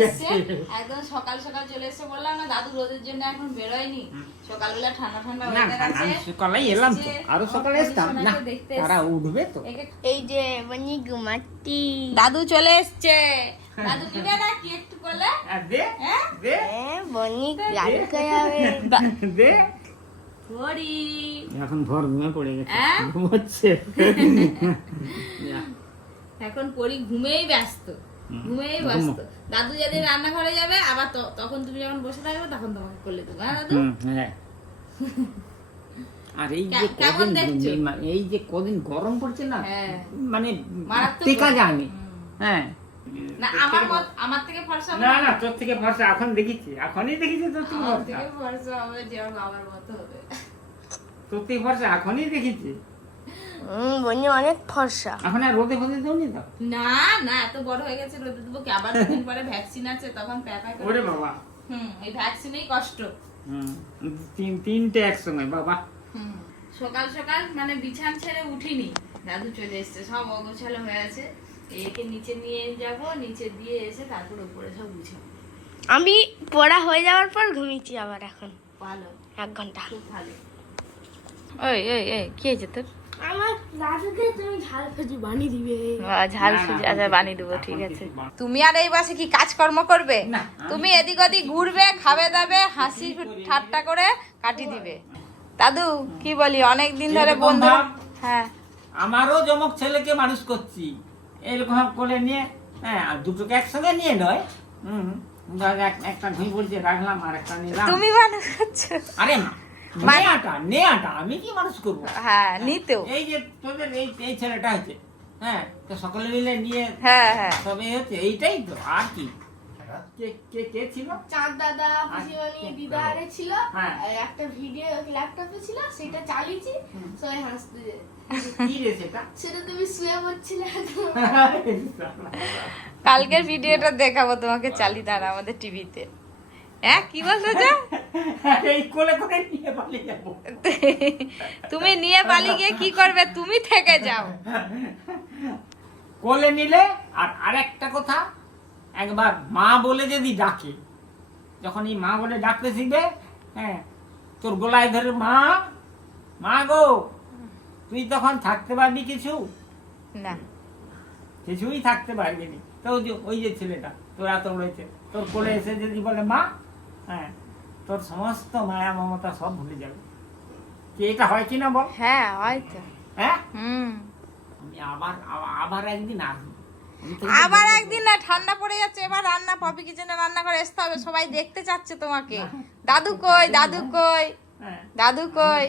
গেছে। একদম সকাল সকাল চলে এসে বললাম না দাদু রোদের জন্য এখন বেরোয়নি। সকালবেলা ঠান্ডা ঠান্ডা ওয়েদার আছে। সকালে এলাম তো। এসছে, আরও সকালে এসতাম? না তারা উঠবে তো। এই যে বনি ঘুমাচ্ছি। দাদু চলে এসছে। দাদু দিবে না কি একটু করলে দে হ্যাঁ? দে। বনি গাড়ি যাবে। দে। এখন ভর ঘুমে পড়ে গেছে। হ্যাঁ? ঘুমোচ্ছে। এখন পরি ঘুমেই ব্যস্ত। ঘুমেই ব্যস্ত। দাদু যেদিন রান্নাঘরে যাবে আবার তখন তুমি যখন বসে থাকবে তখন তোমাকে করলে দেবো। হ্যাঁ দাদু? হ্যাঁ। আর এই যে কদিন এই- যে কদিন গরম পড়ছে না হ্যাঁ। মানে টেকা যায়নি। হ্যাঁ। না আমার আমার থেকে ফর্সা না না? তোর থেকে ভরসা এখন দেখেছি। এখনই দেখেছি তোর থেকে আমার ভরসা থেকে ফর্সা হবে যে আমার বাবার মতো হবে। তোর থেকে ভরসা এখনই দেখেছি। হুম বনি অনেক ফর্সা। এখন আর রোদে ফোদে দেওনি তো? না না এত বড় হয়ে গেছে রোদে দেবো কি আবার দুদিন পরে ভ্যাকসিন আছে তখন প্যাপা ওরে বাবা। হুম এই ভ্যাকসিনেই কষ্ট। হুম তিন তিনটে একসঙ্গে বাবা। হুম সকাল সকাল মানে বিছান ছেড়ে উঠিনি দাদু চলে এসছে সব অগোছালো হয়ে আছে। একে নিচে নিয়ে যাব নিচে দিয়ে এসে তারপর উপরে সব গুছাবো আমি পড়া হয়ে যাওয়ার পর ঘুমিয়েছি আবার এখন। ভালো। এক ঘণ্টা। খুব ভালো। ওই ওই এই কি হয়েছে তোর? তুমি এখন আচ্ছা তুমি আর এই বাসে কি কাজকর্ম করবে? তুমি এদিক ওদিক ঘুরবে খাবে দাবে হাসি ঠাট্টা করে কাটি দিবে। দাদু কি বলি অনেক দিন ধরে বন্ধু হ্যাঁ। আমারও জমক ছেলেকে মানুষ করছি। এরকম করে নিয়ে হ্যাঁ আর দুটোকে একসঙ্গে নিয়ে নয়। হুম একটা ঘুই পড়ছে রাখলাম আর একটা নিলাম। তুমি মানুষ করছ আরে না। মানে- নেয়াটা নেয়াটা আমি কি মানুষ করব? হ্যাঁ নিতেও। এই যে তোদের এই এই ছেলেটা হচ্ছে হ্যাঁ তো সকলে মিলে নিয়ে হ্যাঁ হ্যাঁ। সবে হচ্ছে এইটাই তো আর কি। কে কে কে ছিল? চাঁদ দাদা পিসিমণি, দিদা আরে ছিল হ্যাঁ। একটা ভিডিও ল্যাপটপে ছিল সেটা চালিয়েছি সবাই হাসতে কি রে সেটা? সেটা তুমি শুয়ে পড়ছিলে কালকের ভিডিওটা দেখাবো তোমাকে চালি দাঁড়া আমাদের টিভিতে হ্যাঁ কি বলছো যে? এই কোলে করে নিয়ে পালিয়ে যাব। তুমি নিয়ে পালিয়ে গিয়ে কি করবে? তুমি থেকে যাও। কোলে নিলে আর আরেকটা কথা একবার মা বলে যদি ডাকে যখন এই মা বলে ডাকতে শিখবে হ্যাঁ তোর গোলায় ধরে মা মা গো তুই তখন থাকতে পারবি কিছু? না। কিছুই থাকতে পারবি নি। তো ওই যে ছেলেটা তোর এত রয়েছে তোর কোলে এসে যদি বলে মা হ্যাঁ তোর সমস্ত মায়া মমতা সব ভুলে যাবে। কি এটা হয় কিনা বল? হ্যাঁ হ্যাঁ হুম। আমি আবার আবার- একদিন আসব। আবার একদিন না ঠান্ডা পড়ে যাচ্ছে এবার রান্না পপি কিচেনে রান্না করে আসতে হবে সবাই দেখতে চাচ্ছে তোমাকে। দাদু কই দাদু কই? হ্যাঁ। দাদু কই?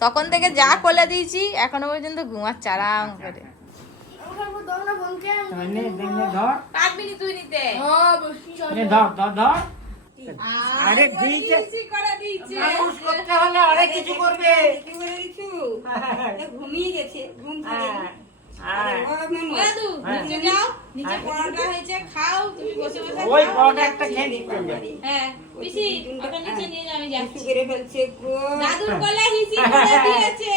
তখন থেকে যা কোলে দিয়েছি এখনও পর্যন্ত ঘুমাচ্ছে আরাম করে। নে, নে, নে, ধর। পারবি নি তুই নিতে? নে, ধর ধর ধর। আরে দিয়েছে। করে দিয়েছে। মানুষ করতে হলে কিছু করবে। ঘুমিয়ে গেছে ঘুম হ্যাঁ, হ্যাঁ। দাদু নিচে যাও। নিচে পরোটা হয়েছে খাও তুমি বসে বসে ওই খাও। পরোটা একটা খেয়ে নিতে হবে। হ্যাঁ পিসি ওটা নিচে নিয়ে যাও আমি যাচ্ছি। করে ফেলছে গো। দাদুর কোলে হিসি করে দিয়েছে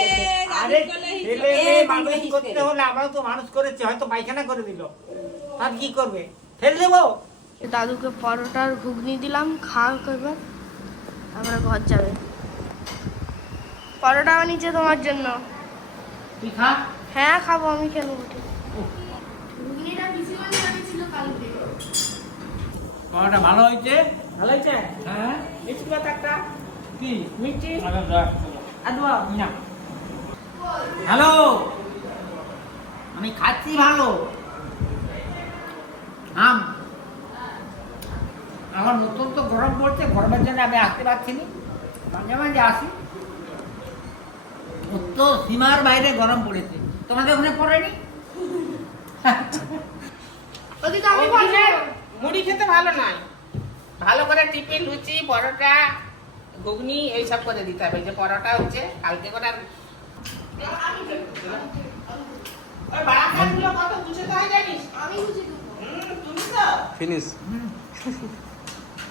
আরে দাদুর কোলে হিসি। ছেলে মেয়ে মানুষ করতে হলে আমরাও তো মানুষ করেছি হয়তো পায়খানা করে দিল। আর কি করবে? ফেল দেবো? দাদুকে পরোটার ঘুগনি দিলাম খাওয়া করবে তারপরে ঘর যাবে। পরোটা বানিয়েছে তোমার জন্য। তুই খা। হ্যাঁ খাব আমি উঠে ঘুগনিটা কালকে। পরোটা ভালো হয়েছে? ভালো হয়েছে? হ্যাঁ। মিষ্টি কথা একটা। কি? মিষ্টি। না। হ্যালো? আমি খাচ্ছি ভালো। আম। আমার নতুন তো গরম পড়ছে গরমের জন্য আমি আসতে পারছি না। মাঝে মাঝে আসি। তো সীমার বাইরে গরম পড়েছে। তোমাদের ওখানে পড়েনি? মুড়ি খেতে ভালো নয়। ভালো করে টিফিন লুচি পরোটা ঘুগনি এইসব করে দিতে হবে। যে পরোটা হচ্ছে কালকে করে আর ওই বারাসাতগুলো কত গুছাতে হয় জানিস? আমি বুঝি তুমি তো। ফিনিশ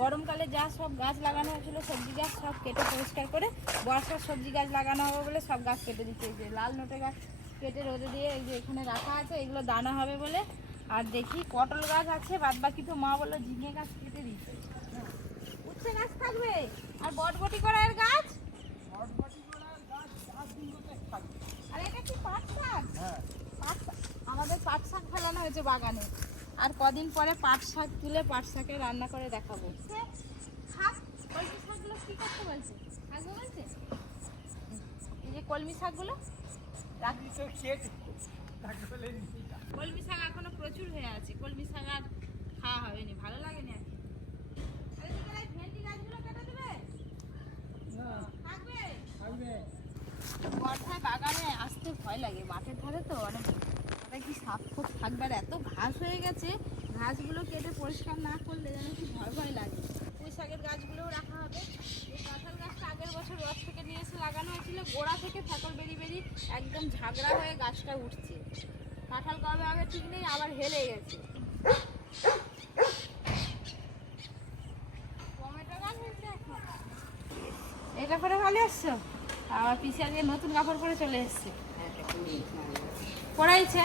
গরমকালে যা সব গাছ লাগানো হয়েছিল সবজি গাছ সব কেটে পরিষ্কার করে বর্ষার সবজি গাছ লাগানো হবে বলে সব গাছ কেটে দিচ্ছে। এই যে লাল নোটে গাছ কেটে রোদে দিয়ে এই যে এখানে রাখা আছে এগুলো দানা হবে বলে। আর দেখি পটল গাছ আছে বাদ বাকি তো মা বলল ঝিঙে গাছ কেটে দিচ্ছে উচ্ছে গাছ থাকবে। আর বটবটি করার গাছ? আর এটা কি পাট শাক? পাট আমাদের পাট শাক ফেলানো হয়েছে বাগানে। আর কদিন পরে পাট শাক তুলে পাট শাকে রান্না করে দেখাবো। শাকগুলো কি করতে বলছে? শাকও বলছে? এই যে কলমি শাকগুলো? রাখি কলমি শাক এখনও প্রচুর হয়ে আছে। কলমি শাক আর খাওয়া হবে না। ভালো লাগে না বাগানে আসতে ভয় লাগে। মাঠের ধারে তো অনেক কি সাপ খোপ থাকবে আর এত ঘাস হয়ে গেছে ঘাসগুলো কেটে পরিষ্কার না করলে যেন কি ভয় ভয় লাগে। পুঁই শাকের গাছগুলোও রাখা হবে। এই কাঁঠাল গাছটা আগের বছর রস থেকে নিয়ে এসে লাগানো হয়েছিল গোড়া থেকে ফেকল বেরিয়ে বেরিয়ে একদম ঝাগড়া হয়ে গাছটা উঠছে। কাঁঠাল কবে আগে ঠিক নেই আবার হেলে গেছে। এটা করে ভালো এসছো? আবার পিছিয়ে নতুন কাপড় পরে চলে এসছে। পড়াইছে?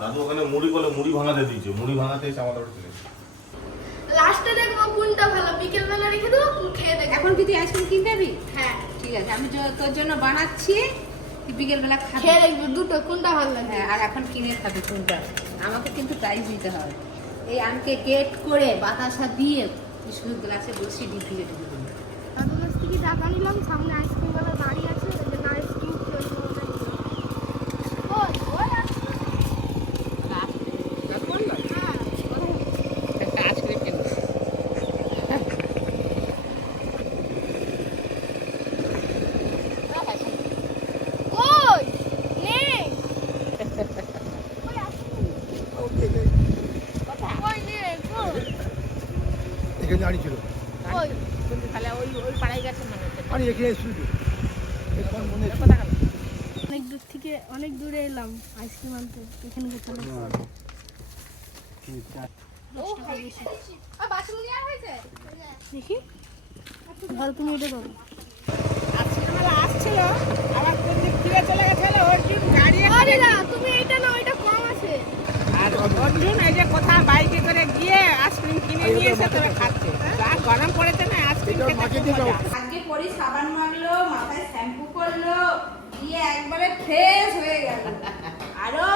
দাদু ওখানে মুড়ি বলে মুড়ি ভাঙাতে দিয়েছে মুড়ি ভাঙাতে এসে আমাদের চলে লাস্টে দেখব কোনটা ভালো বিকেল বেলা রেখে দেবো খেয়ে দেখো এখন কি তুই আইসক্রিম কিনতে যাবি? হ্যাঁ। ঠিক আছে আমি তোর জন্য বানাচ্ছি তুই বিকেল বেলা খাবি। খেয়ে দেখব দুটো কোনটা ভালো লাগে হ্যাঁ আর এখন কিনে খাবি কোনটা? আমাকে কিন্তু প্রাইস দিতে হবে। এই আমকে কেট করে বাতাসা দিয়ে শুধু গ্লাসে বসিয়ে কাছ থেকে টাকা নিলাম সামনে আইসক্রিম ওয়ালা দাঁড়িয়ে আছে ওই জন্য আইসক্রিম খেয়ে ওটা নিলাম। ওই, ওই আসছে। হ্যাঁ। একটা আইসক্রিম কিনবো ওই, নেই। ওই আসছে। ওই নেই, কই? এখানে দাঁড়িয়ে ছিল ওই। কিন্তু তাহলে ওই ওই পাড়ায় গেছে মনে হচ্ছে। আরে এখানে এসেছিল এখন হচ্ছে? অনেক দূর থেকে অনেক দূরে এলাম আইসক্রিম আনতে। এখানে কোথাও দেখি। তুমি এটা ধরো আসছিল আবার কোন ফিরে চলে গেছিল অর্জুন গাড়ি আরে না তুমি এটা নাও এটা কম আছে। আর অর্জুন এই যে কোথাও বাইকে করে গিয়ে আইসক্রিম কিনে নিয়ে এসে তবে খাচ্ছে। যা গরম পড়েছে আজকে পরি সাবান মাখলো মাথায় শ্যাম্পু করল দিয়ে একবারে ফ্রেশ হয়ে গেল। আরও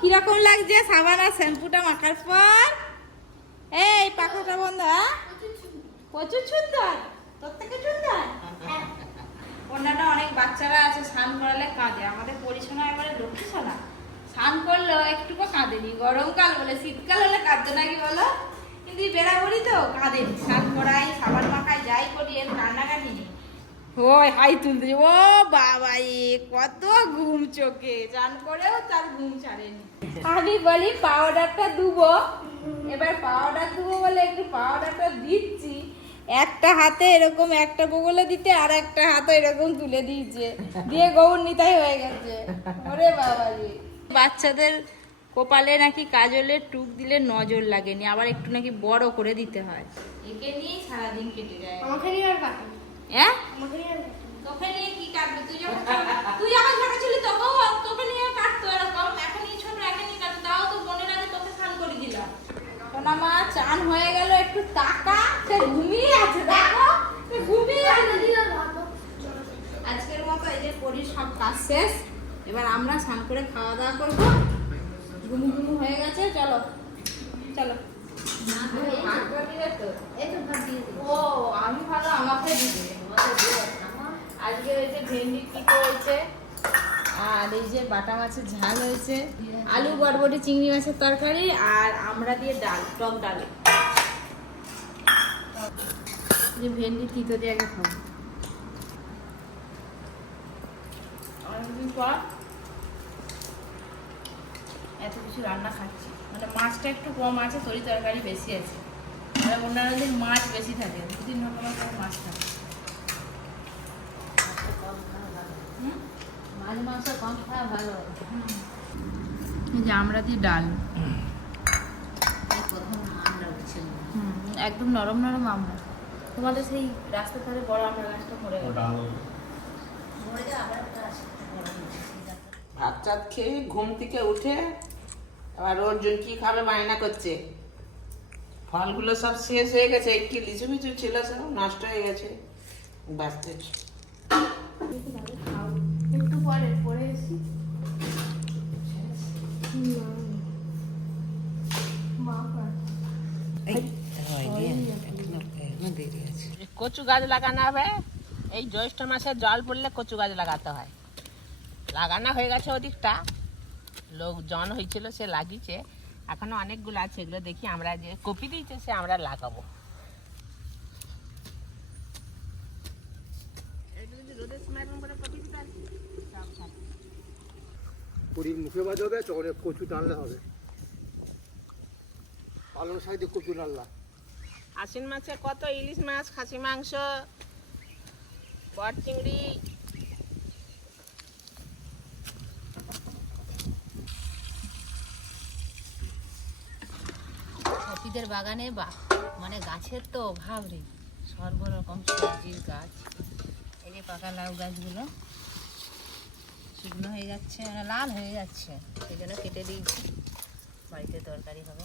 কীরকম লাগছে সাবান আর শ্যাম্পুটা মাখার পর? এই পাখাটা বন্ধ হ্যাঁ? প্রচুর সুন্দর। তোর থেকে সুন্দর? অন্যান্য অনেক বাচ্চারা আছে স্নান করালে কাঁদে। আমাদের পরিশোনা এবারে লক্ষ্মী সোনা স্নান করল একটুকু কাঁদেনি। গরমকাল বলে শীতকাল হলে কাঁদতো নাকি বলো? কিন্তু এই বেড়াবড়ি তো কাঁদেনি। স্নান করাই সাবান মাখাই যাই করি এর কান্নাকাটি নেই ওই হাই তুলতে ও বাবা এ, কত ঘুম চোখে। চান করেও তার ঘুম ছাড়েনি। আমি বলি পাউডারটা দুবো। এবার পাউডার দুবো বলে একটু পাউডারটা দিচ্ছি। একটা হাতে এরকম একটা বগলে দিতে আর একটা হাতে এরকম তুলে দিয়েছে। দিয়ে গৌর নিতাই হয়ে গেছে। ওরে বাবা বাচ্চাদের কপালে নাকি কাজলের টুক দিলে নজর লাগেনি। আবার একটু নাকি বড় করে দিতে হয়। একে নিয়েই সারাদিন কেটে যায়। আমাকে নিয়ে আর হ্যাঁ? তোকে নিয়ে কি কাটবে? তুই যখন তুই যখন ছোট ছিলি তোকেও তোকে নিয়ে কাটতো এরকম। এখন এই ছোট একে নিয়ে কাটতো। তাও তো বোনের আগে তোকে স্নান করে দিলাম। সোনা মা চান হয়ে গেল একটু তাকা সে ঘুমিয়ে আছে দেখো। ঘুমিয়ে আছে। আজকের মতো এই যে পরি সব কাজ শেষ। এবার আমরা স্নান করে খাওয়া দাওয়া করব। ঘুমু ঘুমু হয়ে গেছে চলো। চলো। ভাত করে দিবে তো? ও আমি ভালো আমাকে দিবে। আজকে হয়েছে ভেন্ডি পিঠো হয়েছে আর এই যে বাটা মাছের ঝাল হয়েছে। আলু, বরবটি, চিংড়ি মাছের তরকারি আর আমরা দিয়ে ডাল, টক ডালে। যে ভেন্ডি তিতো দিয়ে আগে খাব। অনেকদিন পর এত কিছু রান্না খাচ্ছি। মানে মাছটা একটু কম আছে, তরি তরকারি বেশি আছে। মানে আর অন্যান্য দিন মাছ বেশি থাকে দুদিন ঘটনা মাছ থাকে। মাছ মাংস কম খাওয়া ভালো এই যে আমরা দিয়ে ডাল। একদম নরম নরম আমরা। তোমাদের সেই রাস্তার ধারে বড় আমরা গাছটা মরে ভাত চাত খেয়ে ঘুম থেকে উঠে আবার অর্জুন কি খাবে বায়না করছে। ফলগুলো সব শেষ হয়ে গেছে একটি লিচু মিচু ছিল সব নষ্ট হয়ে গেছে। বাঁচতে পরে পরে এসি কচু গাছ লাগানো হবে এই জ্যৈষ্ঠ মাসে জল পড়লে কচু গাছ লাগাতে হয় লাগানো হয়ে গেছে ওদিকটা লোক জন হয়েছিল সে লাগিয়েছে এখনও অনেকগুলো আছে এগুলো দেখি আমরা যে কপি দিয়েছে সে আমরা লাগাবো পুরীর মুখে বাজাবে তখন কচু টানলে হবে। পালং শাক দিয়ে কচু টানলা। আশ্বিন মাছে কত? ইলিশ মাছ খাসি মাংস বট চিংড়ি বাগানে বা মানে গাছের তো অভাব রে। সর্বরকম সবজির গাছ। এই যে পাকা লাউ গাছগুলো। শুকনো হয়ে যাচ্ছে মানে লাল হয়ে যাচ্ছে। সেই জন্য কেটে দিয়েছি। বাড়িতে তরকারি হবে।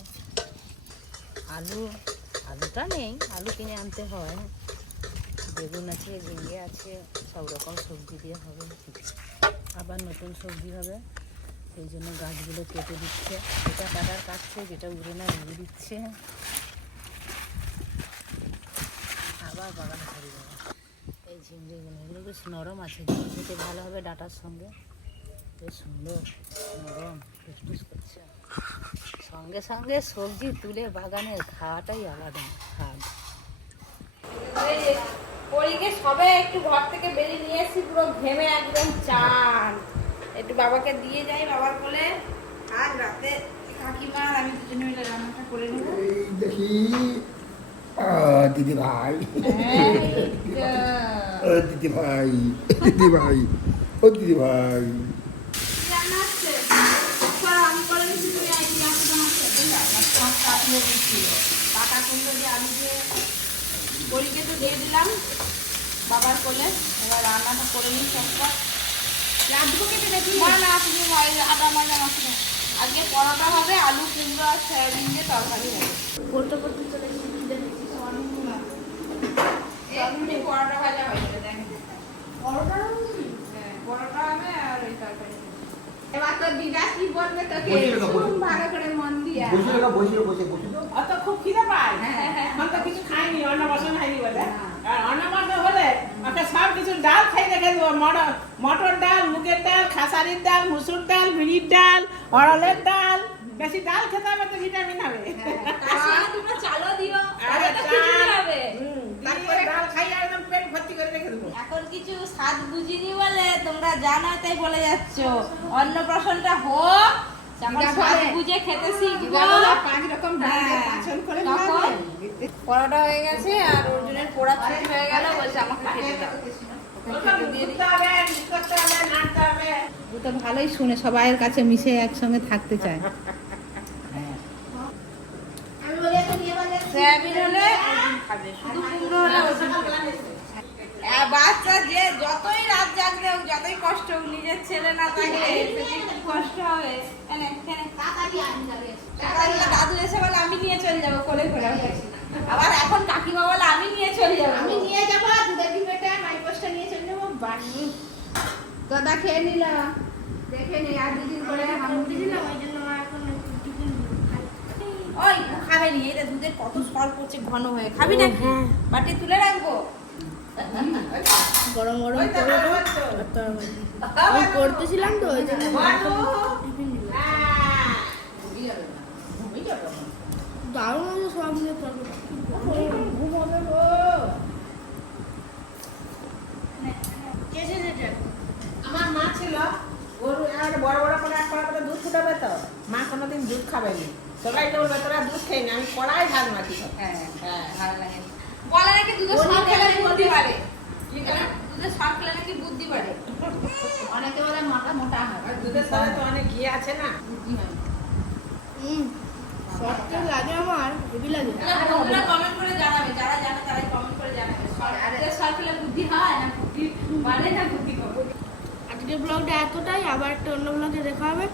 আলু, আলুটা নেই, আলু কিনে আনতে হয়। বেগুন আছে ঝিঙ্গে আছে, সব রকম সবজি দিয়ে হবে। আবার নতুন সবজি হবে। সেই জন্য গাছগুলো কেটে দিচ্ছে। যেটা কাটার কাটছে যেটা উড়ে না উড়ে দিচ্ছে। আবার বাগান এই ঝিঙ্গেগুলো এগুলো বেশ নরম আছে খেতে ভালো হবে ডাটার সঙ্গে। বেশ সুন্দর নরম ফুসফুস করছে। সঙ্গে সঙ্গে সবজি তুলে বাগানের খাওয়াটাই আলাদা এই পরীকে সবে একটু ঘর থেকে বেরিয়ে নিয়ে এসেছি পুরো ঘেমে একদম চান। একটু বাবাকে দিয়ে যাই বাবার কোলে আর রাতে কাকিমা আর আমি দুজনে মিলে রান্নাটা করে নেব। দেখি দিদি ভাই দিদি ভাই দিদি ভাই ও দিদি ভাই। পাকা কুমড়ো দিয়ে আলু দিয়ে পরীকে তো দিয়ে দিলাম বাবার কোলে এবার রান্নাটা করে নিই সবটা রাঁধবো কেটে দেখি না তুমি আদা ময়দা মশলা আজকে পরোটা হবে আলু কুমড়ো আর সয়াবিন দিয়ে তরকারি হবে পড়তে পড়তে চলে এসেছি পরোটা ভাজা হ্যাঁ খুব। খিদে পায়। এখন তো কিছু খাইনি অন্নবাসন হয়নি বলে। আর অন্নবাসন হলে ওকে সব কিছু ডাল খাই রেখে দেবো। মটর মটর ডাল মুগের ডাল খাসারির ডাল মুসুর ডাল বিড়ির ডাল অরলের ডাল। বেশি ডাল খেতে হবে তো ভিটামিন হবে তার সঙ্গে তোমরা চালও দিও আরে তাহলে তো খিচুড়ি চাল, হবে হুম, তারপরে ডাল খাই একদম পেট ভর্তি করে রেখে দেবো এখন কিছু স্বাদ বুঝিনি তোমরা জানো তাই বলে যাচ্ছ। অন্নপ্রাশনটা হোক হ্যাঁ, পরোটা হয়ে গেছে আর অর্জুনের পোড়া ছুটি হয়ে গেল বলছে আমাকে ও তো ভালোই শুনে সবাইয়ের কাছে মিশে একসঙ্গে থাকতে চায়। সয়াবিন হলে খাবে শুধু কুমড়ো হলে অর্জুন বাচ্চা যে যতই রাত জাগবে হোক যতই কষ্ট হোক নিজের ছেলে না থাকলে খুব কষ্ট হবে। এনে, এনে। তাড়াতাড়ি দাদু এসে বলে আমি নিয়ে চলে যাব কোলে করে আবার এখন কাকিমা বলে আমি নিয়ে চলে যাব। আমি নিয়ে যাব দুধের ডিবেটা মাইপোস্টটা নিয়ে চলে যাব। বাস দাদা খেয়ে নিলাম দেখে নি আর দুদিন করে ওই খাবে নি। এটা দুধের কত সর পড়ছে ঘন হয়ে। খাবি নাকি? বাটি তুলে রাখব? গরম গরম আমি করতেছিলাম তো ওই জন্য। দারুণ আছে সব মিলে আমার মা ছিল গরু বড় বড় করে এক কড়া করে দুধ ফুটাবে তো। মা কোনোদিন দুধ খাবে না। সবাই বলবে তোরা দুধ খেয়ে আমি কড়াই ভাত মাটি হ্যাঁ হ্যাঁ। ভালো লাগে। বলে নাকি দুধের সর খেলে বুদ্ধি বাড়ে? দুধের সর খেলে নাকি বুদ্ধি বাড়ে? অনেকে বলে মাথা মোটা হয়। আর দুধের সাথে তো অনেক ঘি আছে না? বুদ্ধি হয়। হুম লাগে আমার হেভি লাগে। বন্ধুরা কমেন্ট করে জানাবে যারা জানে তারাই কমেন্ট করে জানাবে। সর- দুধের খেলে বুদ্ধি হয় না বুদ্ধি বাড়ে না বুদ্ধি কমে আজকের ব্লগটা এতটাই আবার একটা অন্য ব্লগে দেখা হবে।